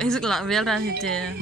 Isik lang vel ran hite.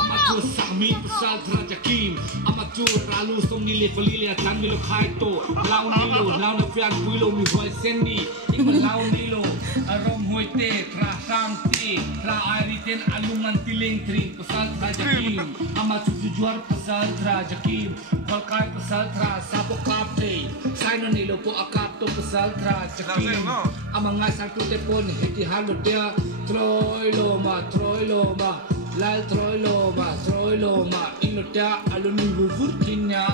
Amatur sami pesal trajakim. Amatur ralu som nile falilia tan milo kaito. Lau nilo lau na fian kuilo mi hoi sendi. Ikut lau nilo arom hoite tra samti tra airiten alungan tiling tring pesal trajakim. Amatur jujuar pesal trajakim. Kalkai pesal tra sapo kape. Saino nilo po akap to pesal trajakim. Amang ngai sang pute pon hiti halo dia troi loma lal troi loma ino dia aluni bubur kinya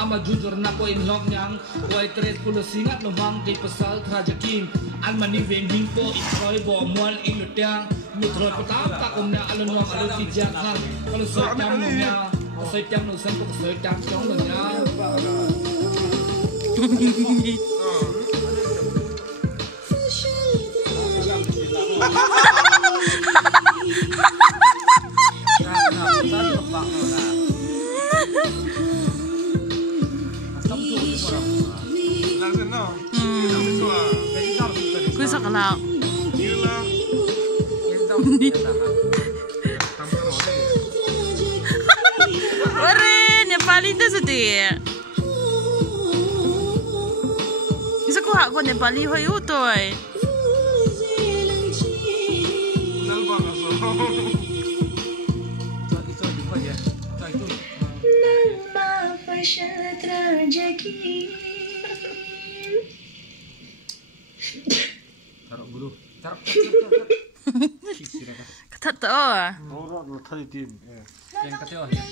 ama jujur na ko in log nyang wai 30 singat lomang di pesal trajakim almani vending ko troi bo mual ino dia mi troi petang tak omna alun wang alun tijak kan kalau so jam nya so jam no san ko so jam chong nya Kui sa kalao. Ore, Nepali itu sedih. Bisa ku hak ko Nepali hoy utoy. Taruh bulu. Taruh. Ketat to. Ora lo tadi tim. Yang kecil ya.